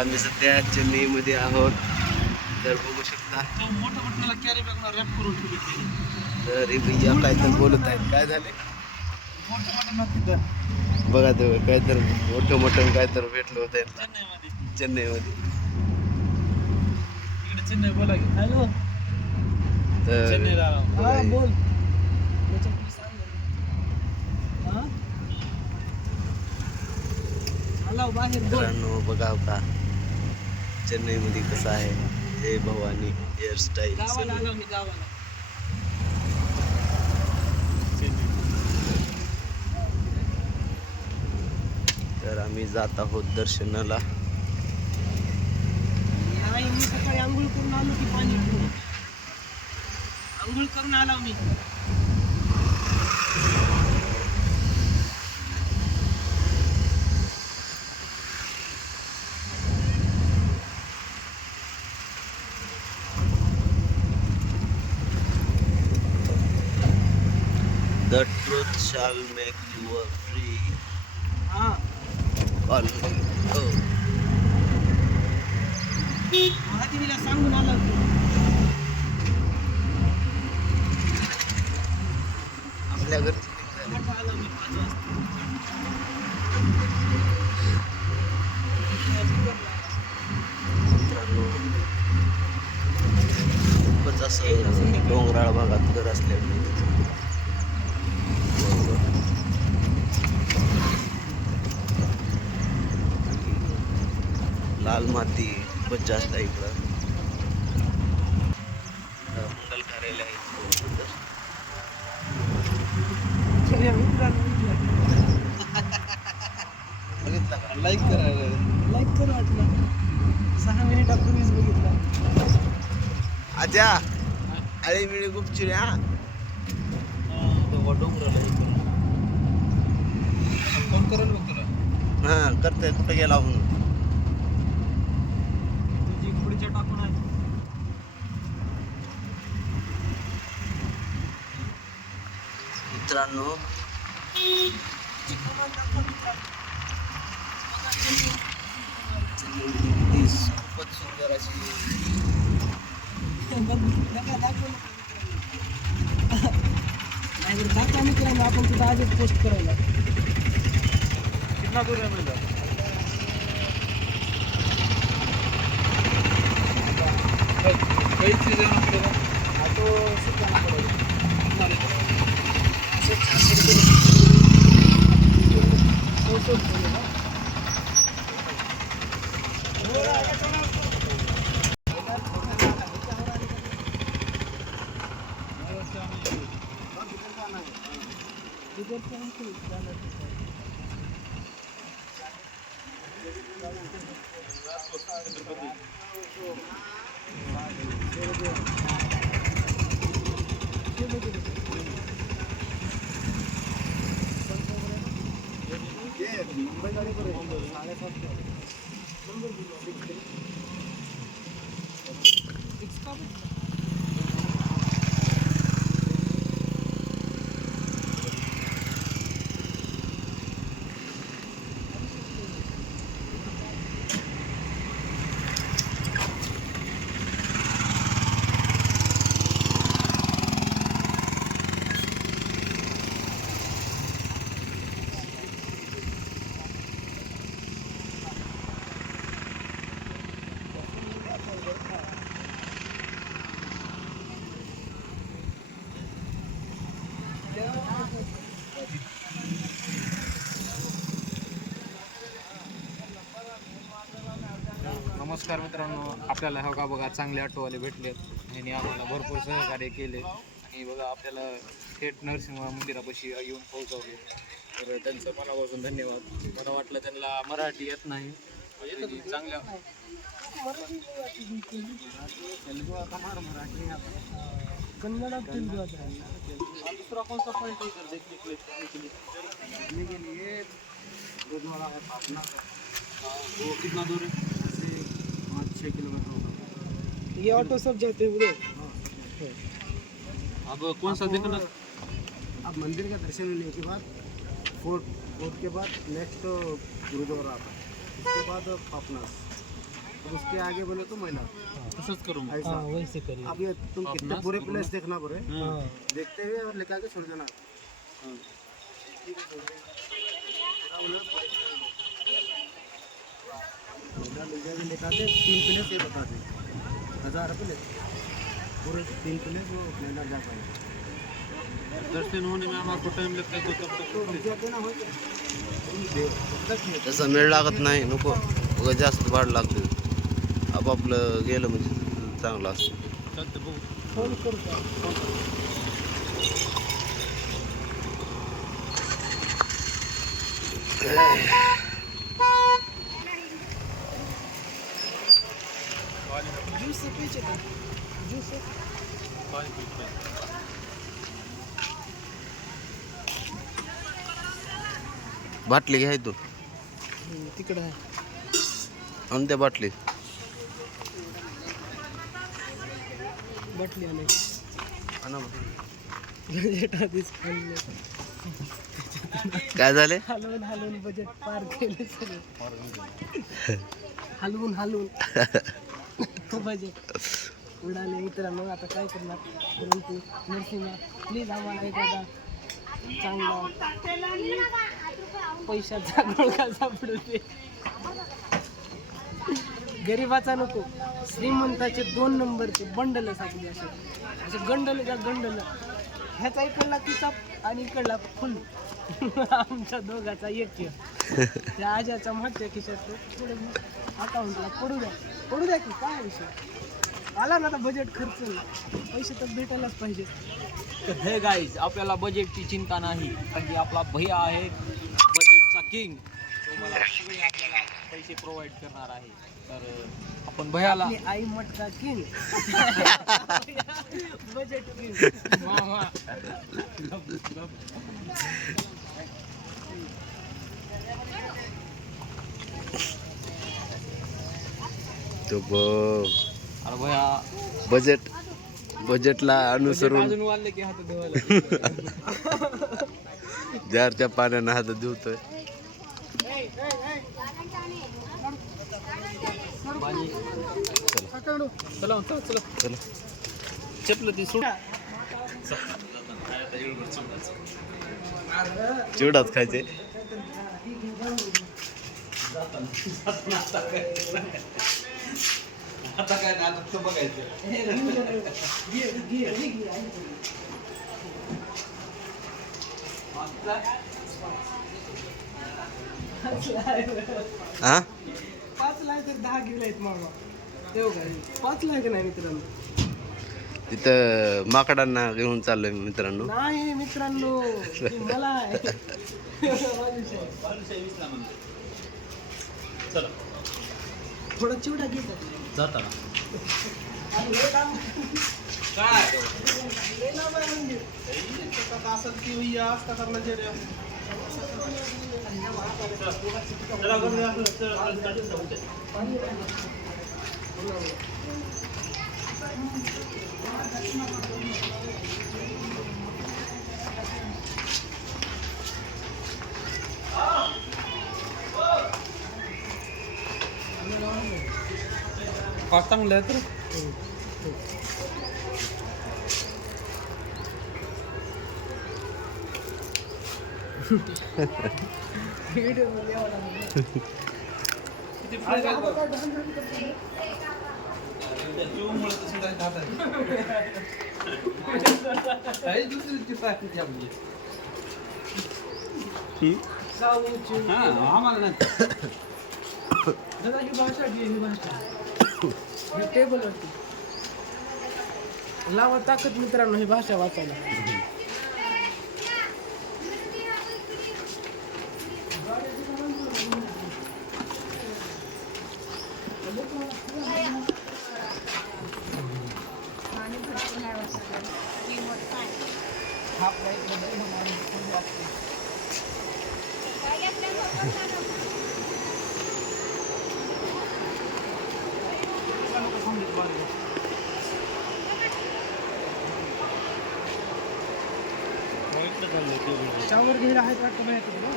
आम्ही सध्या चेन्नईमध्ये आहोत. तर बघू शकता तर हे भैया काय तर बोलत आहेत. काय झाले बघा तुम्ही, काय तर मोठं मोठं काय तर भेटलं होतं चेन्नईमध्ये. चेन्नई बोला की हॅलो तर बोल मित्रांनो बघा का चेन्नईमध्ये कसं आहे. जय भवानी हेअरस्टाईल. तर आम्ही जात आहोत दर्शनाला. मी सकाळी आंघोळ करून आलो की पाणी पिऊन आंघोळ करून आलो मी. The truth shall make you free. हा Only. Oh. महादेवीला सांगून आला आपल्या घरची निघाली. आलो मी 5 वाजता. मित्रांनो खूपच असं डोंगराळ भागात घर असल्यामुळे लाल माती खूपच जास्त आहे इकडं. मंगल कार्यालय आहे बघितला का? लाईक कर वाटलं 6 मिनिटापूर्वीच बघितला. आजा अरे मिळे खूप चिड्या फोन करेल बघ तुला. हा करते. कुठे गेला म्हणून तुझी पुढच्या टाकून आहे. मित्रांनो खूपच सुंदर अशी दाखवा मित्रांनो आपण तिथं आजच पोस्ट करायला. कितना दूर है मेरा कई चीज़ें तो सुखाना पड़ेगा. नमस्कार मित्रांनो, आपल्याला हा का बघा चांगले ऑटोवाले भेटलेत. यांनी आम्हाला भरपूर सहकार्य केले आणि बघा आपल्याला थेट नरसिंह मंदिरापाशी येऊन पोहोचवले. तर त्यांचं मनापासून धन्यवाद. मला वाटलं त्यांना मराठी येत नाही, चांगल्या कन्नड दुसरा कोणता पॉइंट वो कितना दूर है? 5-6 किलोमीटर होगा. ये ऑटो सब जाते हैं उधर. अब कौन सा देखना? अब मंदिर का दर्शन लेने के बाद फोर्ट के बाद नेक्स्ट गुरुद्वारा आता है. उसके बाद पापनास. उसके आगे बोले तो महिला तसंच करू मग. ऐसा वैसे करिए अब ये तुम कितने बुरे प्लेस देखना बुरे देखते हुए और लेके आके छोड़ देना लेकर 3 प्लेस ये बता दे 1000 रुपये पूरे 3 प्लेस वो प्लेनर जा पाएंगे दर्शन होने में हमारा टाइम लगता है तो तब तक तसा मेळ लागत नाही नको उगा जास्त भाड लागते आपापलं गेलं म्हणजे चांगलं असतं चालतं बघू. फोन करू का ज्यूस पीछे का ज्यूस बाटली घ्याय तू तिकडं आहे आणि त्या बाटली बाटली आणायची आणा मग. बजेट आधीच खाल्लं काय झाले हलवून हलवून बजेट पार केले सगळे हलवून बजेट उडाले मित्रांनो. आता काय करणार परंतु नरसिंहा प्लीज आम्हाला एखादा चांगला पैशाचा गोळका सापडू दे. गरिबाचा नको श्रीमंताचे 2 नंबरचे बंडल सापडले असे गंडल ज्या गंडल ह्याचा इकडला किताब आणि इकडला फुल आमच्या दोघाचा एक त्या आज्याचा मागच्या खिशात पुढे अकाउंटला पडू द्या की काय विषय आला ना आता बजेट खर्च पैसे तर भेटायलाच पाहिजे. तर हे गाईज आपल्याला बजेटची चिंता नाही कारण की आपला भैया आहे बजेटचा किंग. तो मला सगळे आपल्याला पैसे प्रोव्हाइड करणार आहे. तर आपण भैयाला आपली आई मटका किंग बजेट किंग मामा तो बघ अरे भैया बजेटला अनुसरून अजून वाढले की हात धुवायला जारच्या पाण्यानं हात धुतोय चला चला चपलं ती सोड. चिवडाच खायचे आता काय नाही आता बघायचं. हा 5 लाख तर 10 गेलेत मामा तेव्हा काय 5 लाख नाही मित्रांनो तिथं माकडांना घेऊन चाललोय मित्रांनो. नाही मित्रांनो ती मला आहे. चला थोडा चिवडा घेतात जाताना चांगलं आहे तर व्हिडिओ मध्ये यावं लागलं. आम्हाला नाही दादा ही भाषा घे ही भाषा टेबल वरती लावा ताकद मित्रांनो ही भाषा वाचायला. शावर घ्यायला आहेत वाटतं माहिती तुला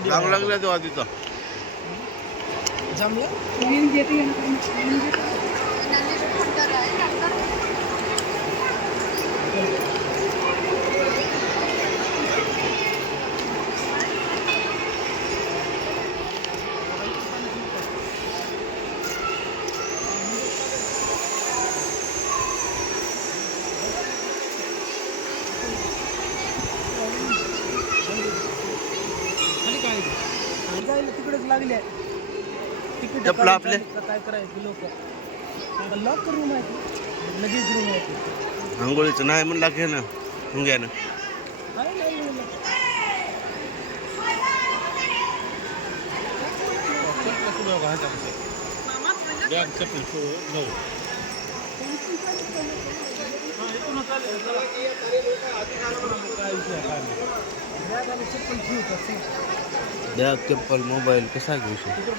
चांगला लागला तो आधीचा. जमलं जायला तिकडेच लागले तिकीट चपला आपले? काय करायचं लोक लॉकर रूम आहे लगेच रूम आहे आंघोळीचं नाही म्हणला घे ना घ्या ना. आहे नाही म्हणलं. बॅग आणि चप्पल ठेवतात. बॅग चप्पल मोबाईल कसा घेऊ शकतो.